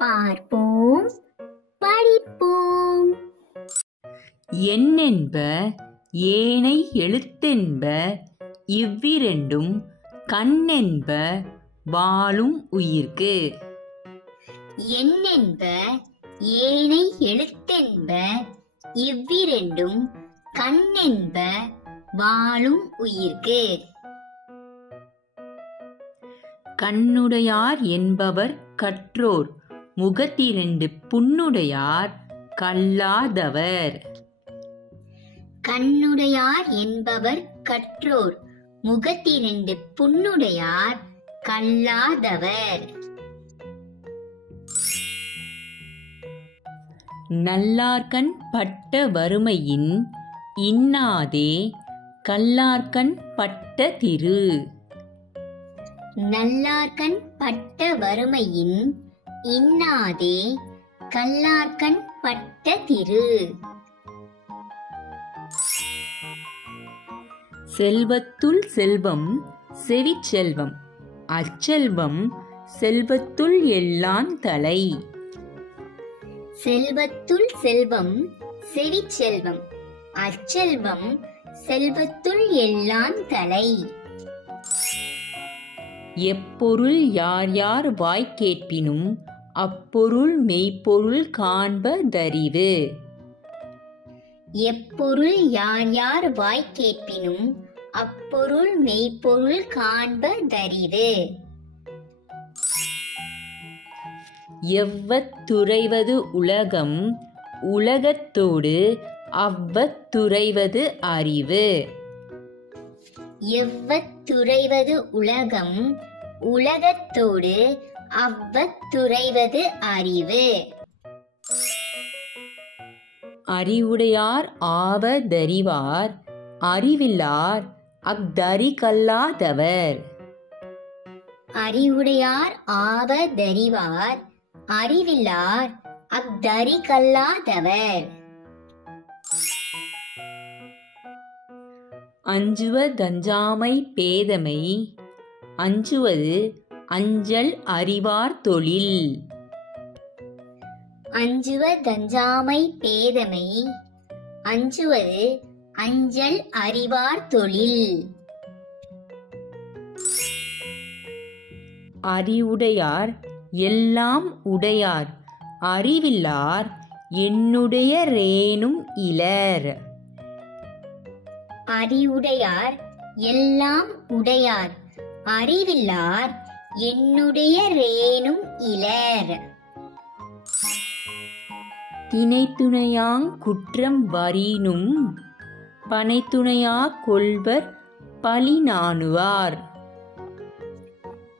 பார்ப்போம் படிப்போம். எண்ணென்ப ஏனை எழுத்தென்ப இவ்விரண்டும் கண்ணென்ப வாழும் உயிர்க்கு. எண்ணென்ப ஏனை எழுத்தென்ப இவ்விரண்டும் கண்ணென்ப வாழும் உயிர்க்கு. கண்ணுடையார் என்பவர் கற்றோர் முகத்திரண்டு புண்ணுடையார் கல்லாதவர். கண்ணுடையார் என்பவர் கற்றோர் முகத்திரண்டு புண்ணுடையார் கல்லாதவர். நல்லார்கண் பட்ட வறுமையின் இன்னாதே கல்லார்கண் பட்ட திரு. நல்லார்கண் பட்ட வறுமையின் இன்னாதே கல்லார்கண் பட்ட திரு. செல்வத்துள் செல்வம் செவிச்செல்வம் அச்செல்வம் செல்வத்துள் எல்லாம் தலை. செல்வத்துள் செல்வம் செவிச்செல்வம் அச்செல்வம் செல்வத்துள் எல்லாம் தலை. எப்பொருள் யார் யார் வாய் கேட்பினும் அப்பொருள் மெய்ப்பொருள் காண்பதறிவு. எப்பொருள் யார் யார் வாய் கேட்பினும் அப்பொருள் மெய்ப்பொருள் காண்பதறிவு. எவ்வத்துறைவது உலகம் உலகத்தோடு அவ்வத்துறைவது அறிவு. எவ்வத்துறைவது உலகம் உலகத்தோடு அவ்வத்துறைவது அறிவு. அறிவுடையார் ஆவதறிவார் அறிவில்லார் அஃதறிகல்லாதவர். அறிவுடையார் ஆவதறிவார் அறிவில்லார் அஃதறிகல்லாதவர். அஞ்சுவதஞ்சாமை பேதமை அஞ்சுவது அஞ்சல் அறிவார் தொழில். அஞ்சுவதஞ்சாமை பேதமை அஞ்சுவது அஞ்சல் அறிவார் தொழில். அறிவுடையார் எல்லாம் உடையார் அறிவில்லார் என்னுடைய ரேனும் இலர். அறிவுடையார் எல்லாம் உடையார் அறிவில்லார் என்னுடைய ரேனும் இலர். தினைத்துணையாங் குற்றம் வரீனும் பனைத்துணையா கொள்வர் பழி நாணுவார்.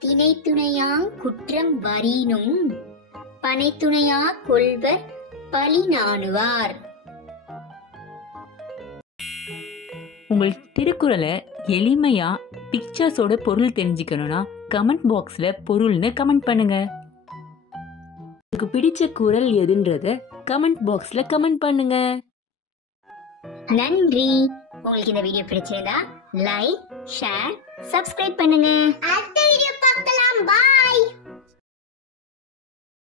தினைத்துணையாங் குற்றம் வரீனும் பனைத்துணையா கொள்வர் பழி நாணுவார். உங்கள் திருக்குறளை எளிமையா பிக்சர்ஸோட பொருள் தெரிஞ்சுக்கணும்னா கமெண்ட் பாக்ஸ்ல பொருள்னு கமெண்ட் பண்ணுங்க. உங்களுக்கு பிடிச்ச குறள் எதுன்றத கமெண்ட் பாக்ஸ்ல கமெண்ட் பண்ணுங்க. நன்றி. உங்களுக்கு இந்த வீடியோ பிடிச்சிருந்தா லைக், ஷேர், சப்ஸ்கிரைப் பண்ணுங்க. அடுத்த வீடியோ பார்க்கலாம். பாய்.